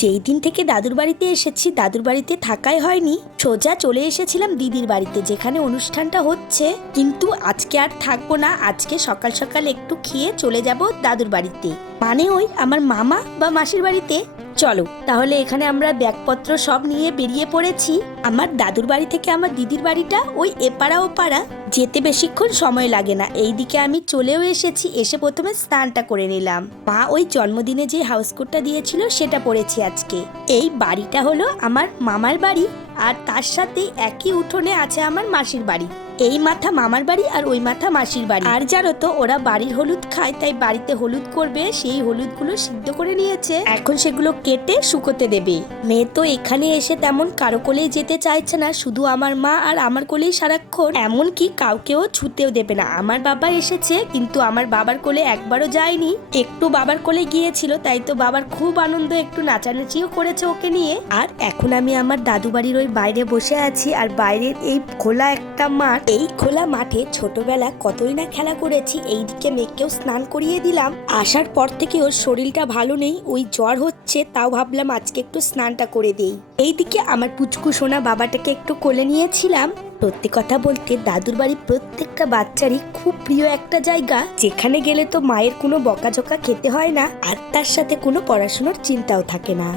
যেই দিন থেকে দাদুর বাড়িতে এসেছি দাদুর বাড়িতে থাকাই হয়নি, সোজা চলে এসেছিলাম দিদির বাড়িতে যেখানে অনুষ্ঠানটা হচ্ছে। কিন্তু আজকে আর থাকবো না, আজকে সকাল সকাল একটু খেয়ে চলে যাব দাদুর বাড়িতে, মানে ওই আমার মামা বা মাসির বাড়িতে। চলো তাহলে এখানে আমরা ব্যাগপত্র সব নিয়ে বেরিয়ে পড়েছি। আমার দাদুর বাড়ি থেকে আমার দিদির বাড়িটা ওই এপাড়া ওপাড়া, যেতে বেশিক্ষণ সময় লাগে না। এইদিকে আমি চলেও এসেছি, এসে প্রথমে স্নানটা করে নিলাম। মা ওই জন্মদিনে যে হাউস কোটটা দিয়েছিল সেটা পরেছি আজকে। এই বাড়িটা হলো আমার মামার বাড়ি, আর তার সাথে একই উঠোনে আছে আমার মাসির বাড়ি। এই মাথা মামার বাড়ি আর ওই মাথা মাসির বাড়ি। আর জানো তো ওরা বাড়ির হলুদ খায়, তাই বাড়িতে হলুদ করবে, সেই হলুদগুলো সিদ্ধ করে নিয়েছে, এখন সেগুলো কেটে শুকোতে দেবে। মেয়ে তো এখানে এসে তেমন কারো কোলেই যেতে চাইছে না, শুধু আমার মা আর আমার কোলেই সারাক্ষণ, এমনকি কাউকেও ছুতেও দেবে না। আমার বাবা এসেছে কিন্তু আমার বাবার কোলে একবারও যায়নি, একটু বাবার কোলে গিয়েছিল, তাই তো বাবার খুব আনন্দ, একটু নাচানাচিও করেছে ওকে নিয়ে। আর এখন আমি আমার দাদু বাড়ির ওই বাইরে বসে আছি, আর বাইরের এই খোলা একটা মাঠ, এই খোলা মাঠে ছোটবেলা কতই না খেলা করেছি। এইদিকে মেয়েকেও স্নান করিয়ে দিলাম, আসার পর থেকে ওর শরীরটা ভালো নেই, ওই জ্বর হচ্ছে, তাও ভাবলাম আজকে একটু স্নানটা করে দেই। এইদিকে আমার পুচকু সোনা বাবাটাকে একটু কোলে নিয়েছিলাম। সত্যি কথা বলতে দাদুর বাড়ি প্রত্যেকটা বাচ্চারই খুব প্রিয় একটা জায়গা, যেখানে গেলে তো মায়ের কোনো বকাঝকা খেতে হয় না, আর তার সাথে কোনো পড়াশোনার চিন্তাও থাকে না।